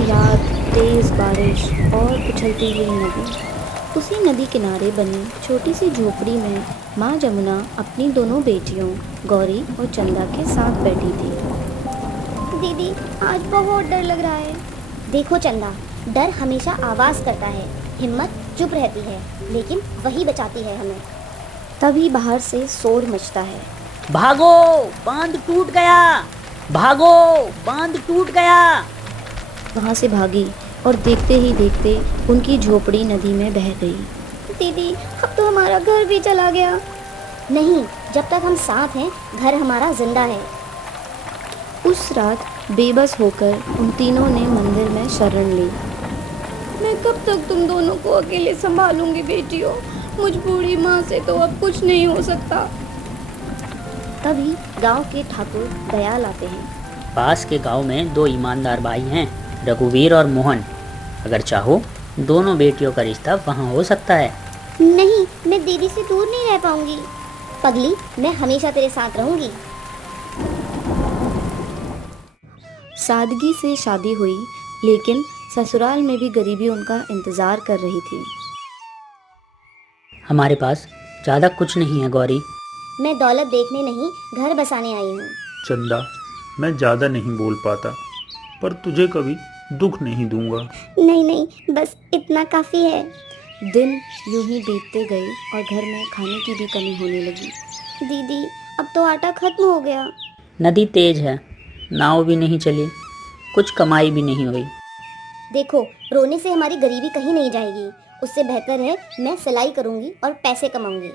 काली रात, तेज बारिश और उछलती हुई नदी। उसी नदी किनारे बनी छोटी सी झोपड़ी में माँ जमुना अपनी दोनों बेटियों गौरी और चंदा के साथ बैठी थी। दीदी, आज बहुत डर लग रहा है। देखो चंदा, डर हमेशा आवाज करता है, हिम्मत चुप रहती है, लेकिन वही बचाती है हमें। तभी बाहर से शोर मचता है। भागो, बांध टूट गया! भागो, बांध टूट गया! वहाँ से भागी और देखते ही देखते उनकी झोपड़ी नदी में बह गई। दीदी, अब तो हमारा घर भी चला गया। नहीं, जब तक हम साथ हैं, घर हमारा जिंदा है। उस रात बेबस होकर उन तीनों ने मंदिर में शरण ली। मैं कब तक तुम दोनों को अकेले संभालूंगी बेटियों? मुझ बूढ़ी माँ से तो अब कुछ नहीं हो सकता। तभी गांव के ठाकुर दयाल आते हैं। पास के गांव में 2 ईमानदार भाई हैं, रघुवीर और मोहन। अगर चाहो दोनों बेटियों का रिश्ता वहाँ हो सकता है। नहीं, मैं दीदी से दूर नहीं रह पाऊंगी। पगली, मैं हमेशा तेरे साथ रहूंगी। सादगी से शादी हुई, लेकिन ससुराल में भी गरीबी उनका इंतजार कर रही थी। हमारे पास ज़्यादा कुछ नहीं है गौरी। मैं दौलत देखने नहीं, घर बसाने आई हूँ। चंदा, मैं ज़्यादा नहीं बोल पाता, पर तुझे कभी दुख नहीं दूंगा। नहीं नहीं, बस इतना काफी है। दिन यूं ही बीतते गए और घर में खाने की भी कमी होने लगी। दीदी, अब तो आटा खत्म हो गया। नदी तेज है, नाव भी नहीं चली, कुछ कमाई भी नहीं हुई। देखो, रोने से हमारी गरीबी कहीं नहीं जाएगी। उससे बेहतर है मैं सिलाई करूंगी और पैसे कमाऊंगी,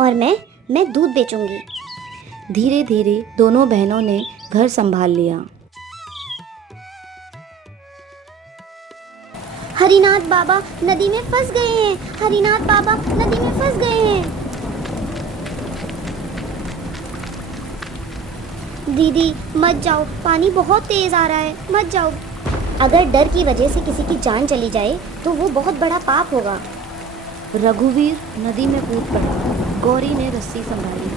और मैं दूध बेचूंगी। धीरे धीरे दोनों बहनों ने घर संभाल लिया। हरिनाथ बाबा नदी में फंस गए हैं। हरिनाथ बाबा नदी में फंस गए हैं। दीदी, मत जाओ, पानी बहुत तेज आ रहा है, मत जाओ। अगर डर की वजह से किसी की जान चली जाए तो वो बहुत बड़ा पाप होगा। रघुवीर नदी में कूद पड़ा। गौरी ने रस्सी संभाली।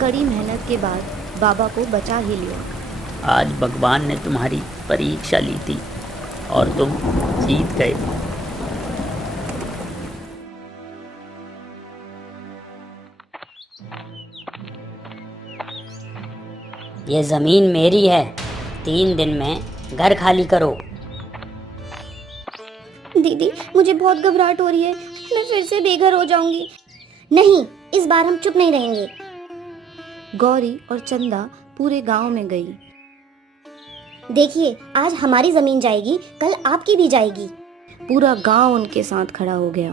कड़ी मेहनत के बाद बाबा को बचा ही लिया। आज भगवान ने तुम्हारी परीक्षा ली थी और तुम जीत गए। ये जमीन मेरी है, 3 दिन में घर खाली करो। दीदी, मुझे बहुत घबराहट हो रही है, मैं फिर से बेघर हो जाऊंगी। नहीं, इस बार हम चुप नहीं रहेंगे। गौरी और चंदा पूरे गांव में गई। देखिए, आज हमारी जमीन जाएगी, कल आपकी भी जाएगी। पूरा गांव उनके साथ खड़ा हो गया।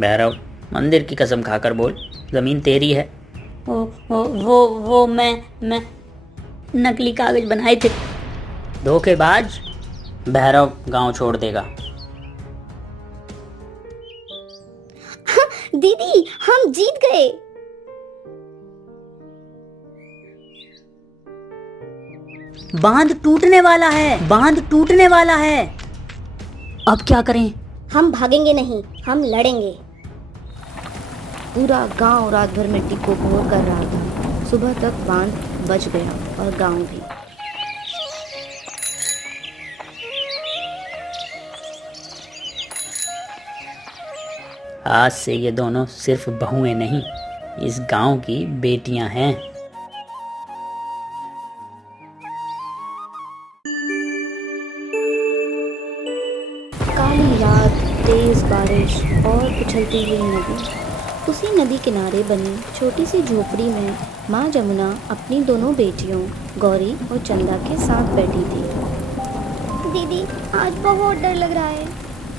भैरव, मंदिर की कसम खाकर बोल, जमीन तेरी है। वो मैं नकली कागज बनाए थे। धोखेबाज, भैरव गांव छोड़ देगा। दीदी, हम जीत गए। बांध टूटने वाला है, बांध टूटने वाला है। अब क्या करें? हम भागेंगे नहीं, हम लड़ेंगे। पूरा गांव रात भर मिट्टी को भोर कर रहा था। सुबह तक बांध बच गया और गांव भी। आज से ये दोनों सिर्फ बहुएं नहीं, इस गांव की बेटियां हैं। काली रात, तेज बारिश और उछलती हुई नदी। उसी नदी किनारे बनी छोटी सी झोपड़ी में माँ जमुना अपनी दोनों बेटियों गौरी और चंदा के साथ बैठी थी। दीदी, आज बहुत डर लग रहा है।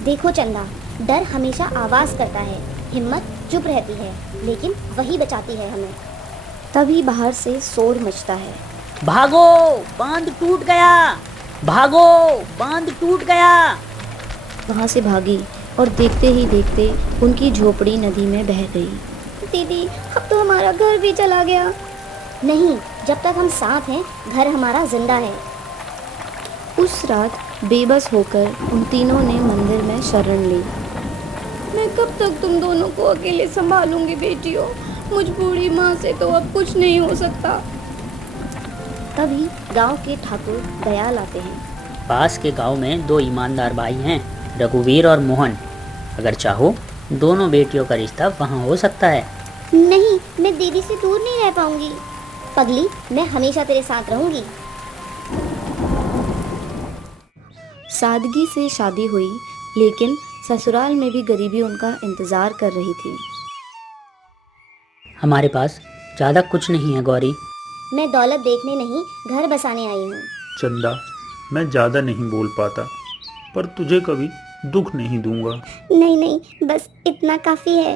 देखो चंदा, डर हमेशा आवाज करता है, हिम्मत चुप रहती है, लेकिन वही बचाती है हमें। तभी बाहर से शोर मचता है। भागो, बांध टूट गया! भागो, बांध टूट गया! वहाँ से भागी और देखते ही देखते उनकी झोपड़ी नदी में बह गई। दीदी, अब तो हमारा घर भी चला गया। नहीं, जब तक हम साथ हैं, घर हमारा जिंदा है। उस रात बेबस होकर उन तीनों ने मंदिर में शरण ली। मैं कब तक तुम दोनों को अकेले संभालूंगी बेटियों? मुझ बूढ़ी माँ से तो अब कुछ नहीं हो सकता। तभी गांव के ठाकुर दयाल आते हैं। पास के गांव में दो ईमानदार भाई हैं, रघुवीर और मोहन। अगर चाहो दोनों बेटियों का रिश्ता वहाँ हो सकता है। नहीं, मैं दीदी से दूर नहीं रह पाऊंगी। पगली, मैं हमेशा तेरे साथ रहूंगी। सादगी से शादी हुई, लेकिन ससुराल में भी गरीबी उनका इंतज़ार कर रही थी। हमारे पास ज़्यादा कुछ नहीं है गौरी। मैं दौलत देखने नहीं, घर बसाने आई हूँ। चंदा, मैं ज़्यादा नहीं बोल पाता, पर तुझे कभी दुख नहीं दूंगा। नहीं नहीं, बस इतना काफ़ी है।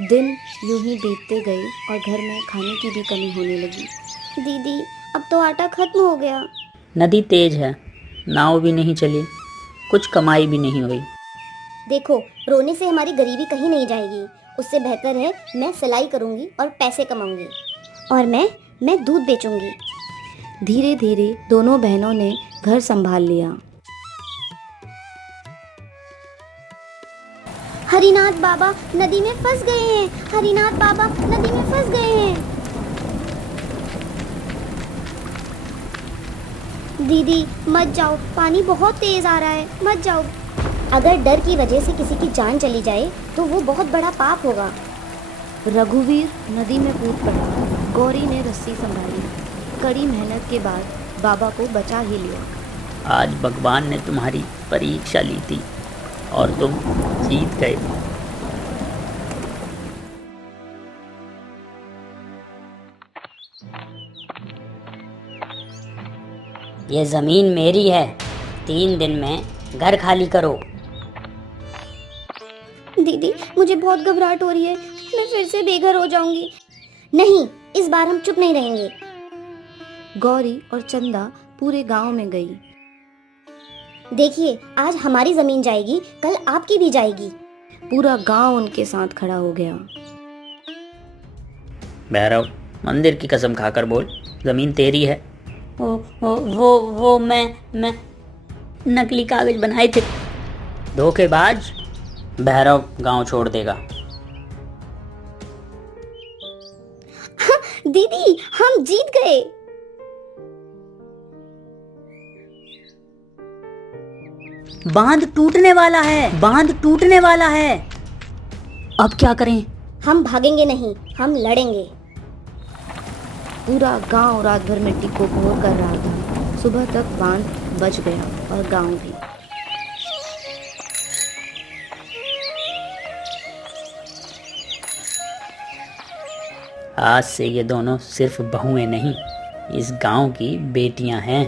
दिन यूं ही बीतते गए और घर में खाने की भी कमी होने लगी। दीदी, अब तो आटा खत्म हो गया। नदी तेज है, नाव भी नहीं चली, कुछ कमाई भी नहीं हुई। देखो, रोने से हमारी गरीबी कहीं नहीं जाएगी। उससे बेहतर है मैं सिलाई करूंगी और पैसे कमाऊंगी, और मैं दूध बेचूंगी। धीरे धीरे दोनों बहनों ने घर संभाल लिया। हरिनाथ बाबा नदी में फंस गए हैं। हरिनाथ बाबा नदी में फंस गए हैं। दीदी, मत जाओ, पानी बहुत तेज आ रहा है, मत जाओ। अगर डर की वजह से किसी की जान चली जाए तो वो बहुत बड़ा पाप होगा। रघुवीर नदी में कूद पड़ा। गौरी ने रस्सी संभाली। कड़ी मेहनत के बाद बाबा को बचा ही लिया। आज भगवान ने तुम्हारी परीक्षा ली थी और तुम जीत गए। ये जमीन मेरी है, 3 दिन में घर खाली करो। दीदी, मुझे बहुत घबराहट हो रही है, मैं फिर से बेघर हो जाऊंगी। नहीं, इस बार हम चुप नहीं रहेंगे। गौरी और चंदा पूरे गांव में गई। देखिए, आज हमारी जमीन जाएगी, कल आपकी भी जाएगी। पूरा गांव उनके साथ खड़ा हो गया। भैरव, मंदिर की कसम खाकर बोल, जमीन तेरी है। वो मैं नकली कागज बनाए थे। धोखेबाज, भैरव गांव छोड़ देगा। दीदी, हम जीत गए। बांध टूटने वाला है, बांध टूटने वाला है। अब क्या करें? हम भागेंगे नहीं, हम लड़ेंगे। पूरा गांव रात भर मिट्टी को भोर कर रहा था। सुबह तक बांध बच गया और गांव भी। आज से ये दोनों सिर्फ बहुएं नहीं, इस गांव की बेटियां हैं।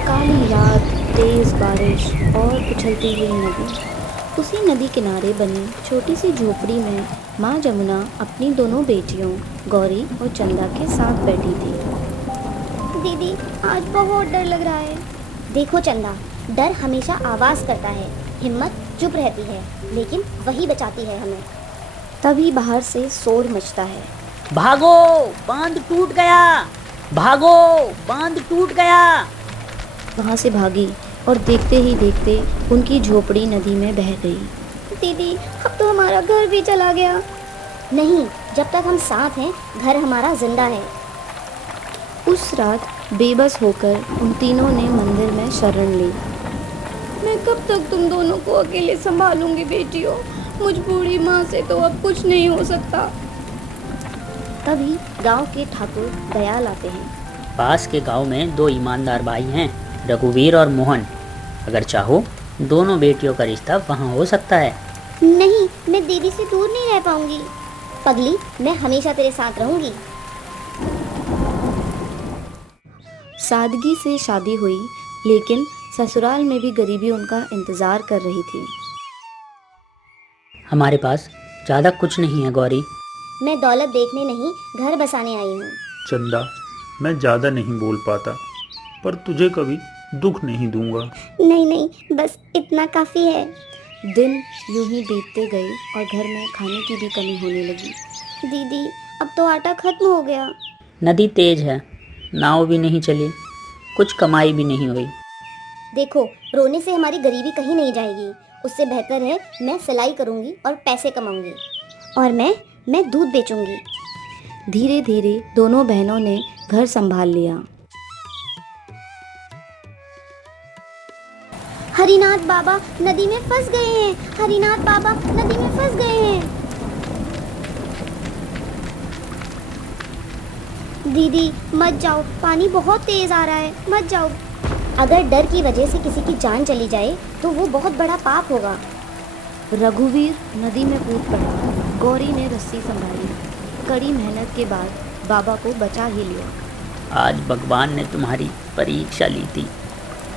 काली रात, तेज बारिश और उछलती हुई नदी। उसी नदी किनारे बनी छोटी सी झोपड़ी में माँ जमुना अपनी दोनों बेटियों गौरी और चंदा के साथ बैठी थी। दीदी, आज बहुत डर लग रहा है। देखो चंदा, डर हमेशा आवाज करता है, हिम्मत चुप रहती है, लेकिन वही बचाती है हमें। तभी बाहर से शोर मचता है। भागो, बांध टूट गया, भागो, बांध टूट गया। वहाँ से भागी और देखते ही देखते उनकी झोपड़ी नदी में बह गई। दीदी, अब तो हमारा घर भी चला गया। नहीं, जब तक हम साथ हैं, घर हमारा जिंदा है। उस रात बेबस होकर उन तीनों ने मंदिर में शरण ली। मैं कब तक तुम दोनों को अकेले संभालूंगी बेटियों। मुझ बूढ़ी माँ से तो अब कुछ नहीं हो सकता। तभी गांव के ठाकुर दयाल आते हैं। पास के गांव में दो ईमानदार भाई हैं, रघुवीर और मोहन। अगर चाहो दोनों बेटियों का रिश्ता वहाँ हो सकता है। नहीं, मैं दीदी से दूर नहीं रह पाऊंगी। पगली, मैं हमेशा तेरे साथ रहूंगी। सादगी से शादी हुई, लेकिन ससुराल में भी गरीबी उनका इंतजार कर रही थी। हमारे पास ज़्यादा कुछ नहीं है गौरी। मैं दौलत देखने नहीं, घर बसाने आई हूँ। चंदा, मैं ज़्यादा नहीं बोल पाता, पर तुझे कभी दुख नहीं दूंगा। नहीं नहीं, बस इतना काफ़ी है। दिन यूं ही बीतते गए और घर में खाने की भी कमी होने लगी। दीदी, अब तो आटा खत्म हो गया। नदी तेज है, नाव भी नहीं चली, कुछ कमाई भी नहीं हुई। देखो, रोने से हमारी गरीबी कहीं नहीं जाएगी। उससे बेहतर है मैं सिलाई करूंगी और पैसे कमाऊंगी, और मैं दूध बेचूंगी। धीरे धीरे दोनों बहनों ने घर संभाल लिया। हरिनाथ बाबा नदी में फंस गए हैं। हरिनाथ बाबा नदी में फंस गए हैं। दीदी मत जाओ, पानी बहुत तेज आ रहा है, मत जाओ। अगर डर की वजह से किसी की जान चली जाए तो वो बहुत बड़ा पाप होगा। रघुवीर नदी में कूद पड़ा। गौरी ने रस्सी संभाली। कड़ी मेहनत के बाद बाबा को बचा ही लिया। आज भगवान ने तुम्हारी परीक्षा ली थी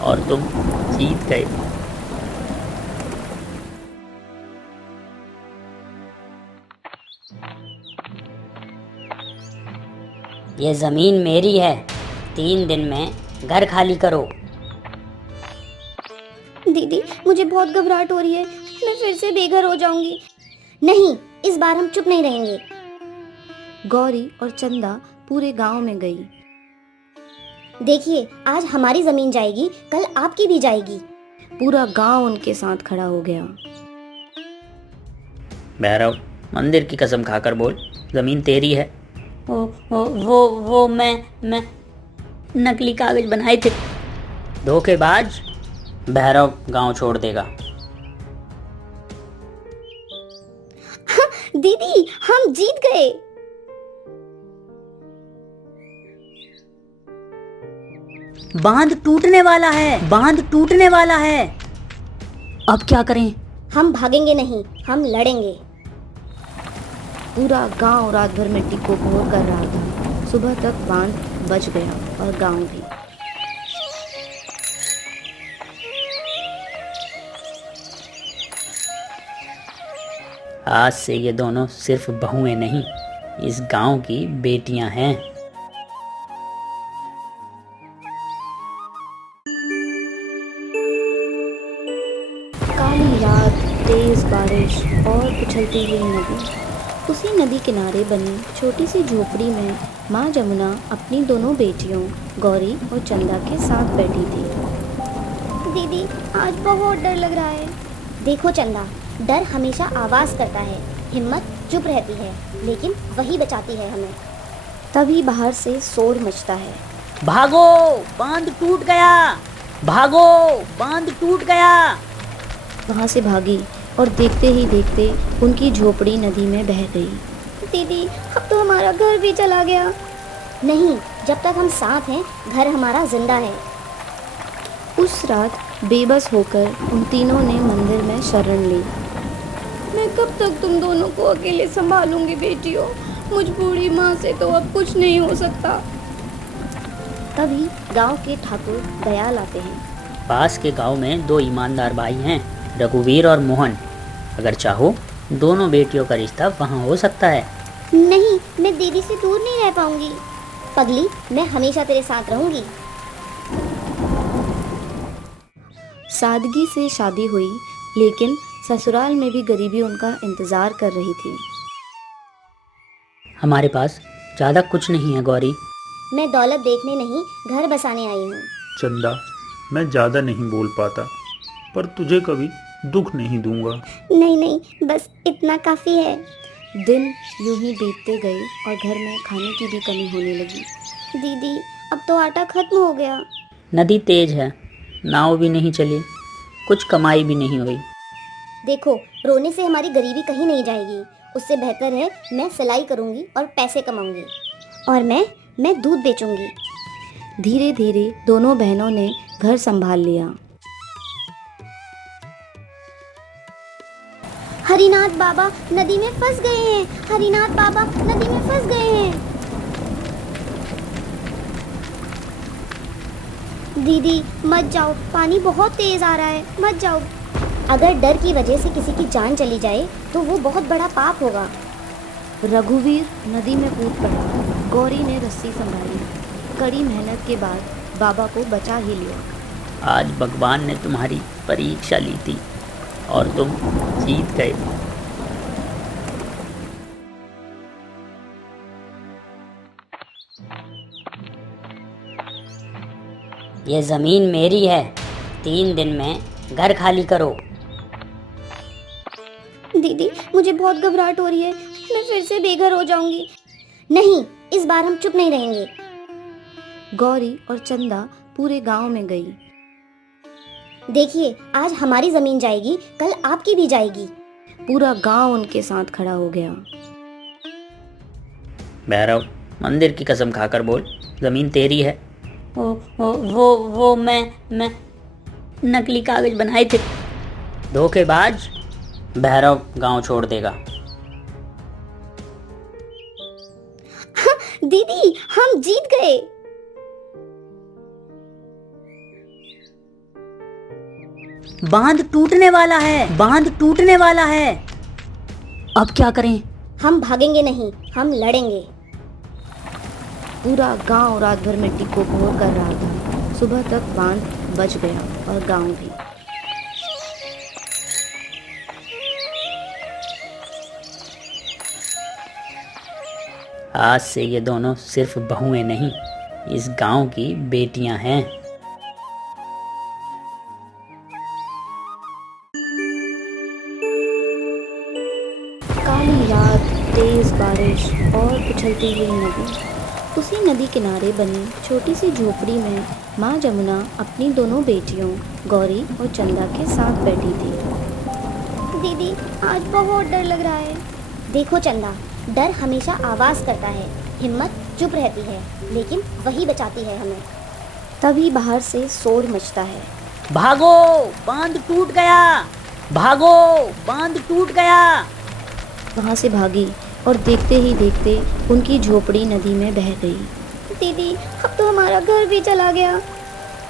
और तुम जीत गए। ये जमीन मेरी है। 3 दिन में घर खाली करो। दीदी मुझे बहुत घबराहट हो रही है, मैं फिर से बेघर हो जाऊंगी। नहीं, इस बार हम चुप नहीं रहेंगे। गौरी और चंदा पूरे गांव में गई। देखिए, आज हमारी जमीन जाएगी, कल आपकी भी जाएगी। पूरा गांव उनके साथ खड़ा हो गया। भैरव, मंदिर की कसम खाकर बोल, जमीन तेरी है। वो मैं नकली कागज बनाए थे। धोखेबाज, भैरव गांव छोड़ देगा। दीदी हम जीत गए। बांध टूटने वाला है, बांध टूटने वाला है। अब क्या करें? हम भागेंगे नहीं, हम लड़ेंगे। पूरा गांव रात भर मिट्टी को भोर कर रहा था। सुबह तक बांध बच गया और गांव भी। आज से ये दोनों सिर्फ बहुएं नहीं, इस गांव की बेटियां हैं। काली रात, तेज बारिश और उछलती हुई नदी। उसी नदी किनारे बनी छोटी सी झोपड़ी में माँ जमुना अपनी दोनों बेटियों गौरी और चंदा के साथ बैठी थी। दीदी आज बहुत डर लग रहा है। देखो चंदा, डर हमेशा आवाज करता है, हिम्मत चुप रहती है, लेकिन वही बचाती है हमें। तभी बाहर से शोर मचता है। भागो, बांध टूट गया। भागो, बांध टूट गया। वहाँ से भागी और देखते ही देखते उनकी झोपड़ी नदी में बह गई। दीदी अब तो हमारा घर भी चला गया। नहीं, जब तक हम साथ हैं, घर हमारा जिंदा है। उस रात बेबस होकर उन तीनों ने मंदिर में शरण ली। मैं कब तक तुम दोनों को अकेले संभालूंगी बेटियों। मुझ बूढ़ी माँ से तो अब कुछ नहीं हो सकता। तभी गांव के ठाकुर दयाल आते हैं। पास के गांव में 2 ईमानदार भाई हैं, रघुवीर और मोहन। अगर चाहो दोनों बेटियों का रिश्ता वहाँ हो सकता है। नहीं, मैं दीदी से दूर नहीं रह पाऊंगी। पगली, मैं हमेशा तेरे साथ रहूंगी। सादगी से शादी हुई, लेकिन ससुराल में भी गरीबी उनका इंतजार कर रही थी। हमारे पास ज़्यादा कुछ नहीं है गौरी। मैं दौलत देखने नहीं, घर बसाने आई हूँ। चंदा, मैं ज़्यादा नहीं बोल पाता, पर तुझे कभी दुख नहीं दूंगा। नहीं नहीं, बस इतना काफी है। दिन यूं ही बीतते गए और घर में खाने की भी कमी होने लगी। दीदी अब तो आटा खत्म हो गया। नदी तेज है, नाव भी नहीं चली, कुछ कमाई भी नहीं हुई। देखो, रोने से हमारी गरीबी कहीं नहीं जाएगी। उससे बेहतर है मैं सिलाई करूंगी और पैसे कमाऊंगी, और मैं दूध बेचूंगी। धीरे धीरे दोनों बहनों ने घर संभाल लिया। हरिनाथ बाबा नदी में फंस गए हैं। हरिनाथ बाबा नदी में फंस गए हैं। दीदी मत जाओ, पानी बहुत तेज आ रहा है, मत जाओ। अगर डर की वजह से किसी की जान चली जाए तो वो बहुत बड़ा पाप होगा। रघुवीर नदी में कूद पड़ा। गौरी ने रस्सी संभाली। कड़ी मेहनत के बाद बाबा को बचा ही लिया। आज भगवान ने तुम्हारी परीक्षा ली थी और तुम जीत गए। ये जमीन मेरी है। 3 दिन में घर खाली करो। दीदी मुझे बहुत घबराहट हो रही है, मैं फिर से बेघर हो जाऊंगी। नहीं, इस बार हम चुप नहीं रहेंगे। गौरी और चंदा पूरे गांव में गई। देखिए, आज हमारी जमीन जाएगी, कल आपकी भी जाएगी। पूरा गांव उनके साथ खड़ा हो गया। भैरव, मंदिर की कसम खाकर बोल, जमीन तेरी है। वो मैं नकली कागज बनाए थे। धोखेबाज, भैरव गांव छोड़ देगा। दीदी, हम जीत गए। बांध टूटने वाला है, बांध टूटने वाला है। अब क्या करें? हम भागेंगे नहीं, हम लड़ेंगे। पूरा गांव रात भर मिट्टी को भोर कर रहा था। सुबह तक बांध बच गया और गांव भी। आज से ये दोनों सिर्फ बहुएं नहीं, इस गांव की बेटियां हैं। काली रात, तेज बारिश और उछलती हुई नदी। उसी नदी किनारे बनी छोटी सी झोपड़ी में माँ जमुना अपनी दोनों बेटियों गौरी और चंदा के साथ बैठी थी। दीदी, आज बहुत डर लग रहा है। देखो चंदा, डर हमेशा आवाज करता है, हिम्मत चुप रहती है, लेकिन वही बचाती है हमें। तभी बाहर से शोर मचता है। भागो, बांध टूट गया। भागो, बांध टूट गया। वहाँ से भागी और देखते ही देखते उनकी झोपड़ी नदी में बह गई। दीदी, अब तो हमारा घर भी चला गया।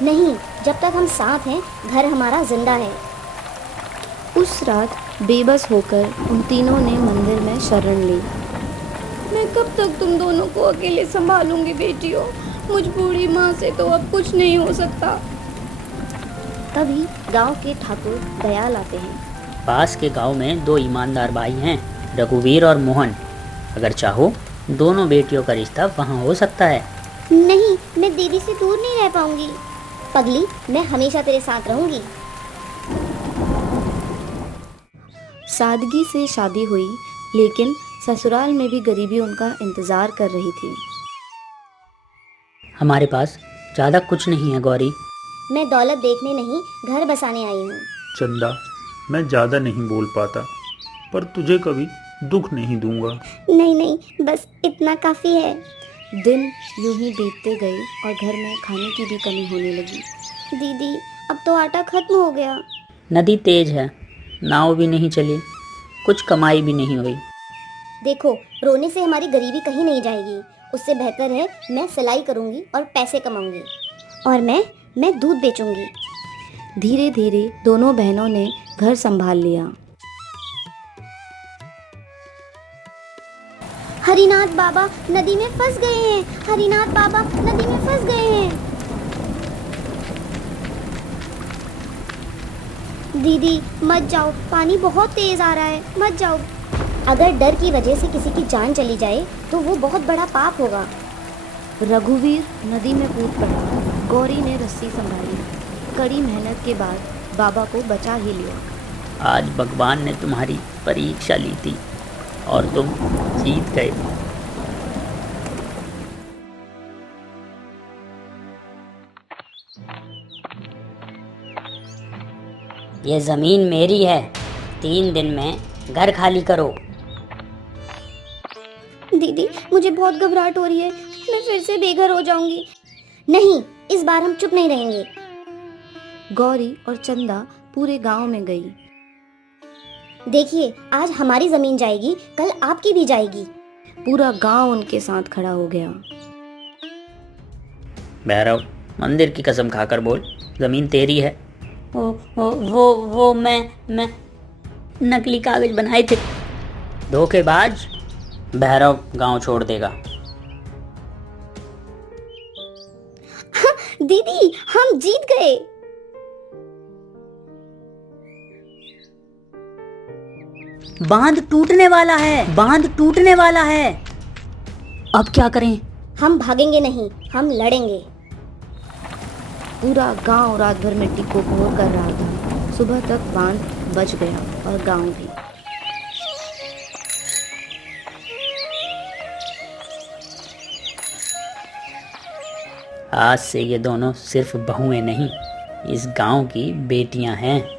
नहीं, जब तक हम साथ हैं, घर हमारा जिंदा है। उस रात बेबस होकर उन तीनों ने मंदिर में शरण ली। मैं कब तक तुम दोनों को अकेले संभालूंगी बेटियों? मुझ बूढ़ी माँ से तो अब कुछ नहीं हो सकता। तभी गांव के ठाकुर दयाल आते हैं। पास के गांव में दो ईमानदार भाई हैं, रघुवीर और मोहन। अगर चाहो दोनों बेटियों का रिश्ता वहाँ हो सकता है। नहीं, मैं दीदी से दूर नहीं रह पाऊंगी। पगली, मैं हमेशा तेरे साथ रहूंगी। सादगी से शादी हुई, लेकिन ससुराल में भी गरीबी उनका इंतजार कर रही थी। हमारे पास ज़्यादा कुछ नहीं है गौरी। मैं दौलत देखने नहीं, घर बसाने आई हूँ। चंदा, मैं ज़्यादा नहीं बोल पाता, पर तुझे कभी दुख नहीं दूंगा। नहीं नहीं, बस इतना काफी है। दिन यूं ही बीतते गए और घर में खाने की भी कमी होने लगी। दीदी, अब तो आटा खत्म हो गया। नदी तेज है, नाव भी नहीं चली, कुछ कमाई भी नहीं हुई। देखो, रोने से हमारी गरीबी कहीं नहीं जाएगी। उससे बेहतर है मैं सिलाई करूंगी और पैसे कमाऊंगी, और मैं दूध बेचूंगी। धीरे धीरे दोनों बहनों ने घर संभाल लिया। हरिनाथ बाबा नदी में फंस गए हैं। हरिनाथ बाबा नदी में फंस गए हैं। दीदी, मत जाओ, पानी बहुत तेज आ रहा है, मत जाओ। अगर डर की वजह से किसी की जान चली जाए तो वो बहुत बड़ा पाप होगा। रघुवीर नदी में कूद पड़ा। गौरी ने रस्सी संभाली। कड़ी मेहनत के बाद बाबा को बचा ही लिया। आज भगवान ने तुम्हारी परीक्षा ली थी और तुम जीत गए। ये जमीन मेरी है, 3 दिन में घर खाली करो। दीदी, मुझे बहुत घबराहट हो रही है, मैं फिर से बेघर हो जाऊंगी। नहीं, इस बार हम चुप नहीं रहेंगे। गौरी और चंदा पूरे गांव में गई। देखिए, आज हमारी जमीन जाएगी, कल आपकी भी जाएगी। पूरा गांव उनके साथ खड़ा हो गया। भैरव, मंदिर की कसम खाकर बोल, जमीन तेरी है। वो मैं नकली कागज बनाए थे। धोखेबाज, भैरव गांव छोड़ देगा। दीदी, हम जीत गए। बांध टूटने वाला है, बांध टूटने वाला है। अब क्या करें? हम भागेंगे नहीं, हम लड़ेंगे। पूरा गांव रात भर मिट्टी को भोर कर रहा था। सुबह तक बांध बच गया और गांव भी। आज से ये दोनों सिर्फ बहुएं नहीं, इस गांव की बेटियां हैं।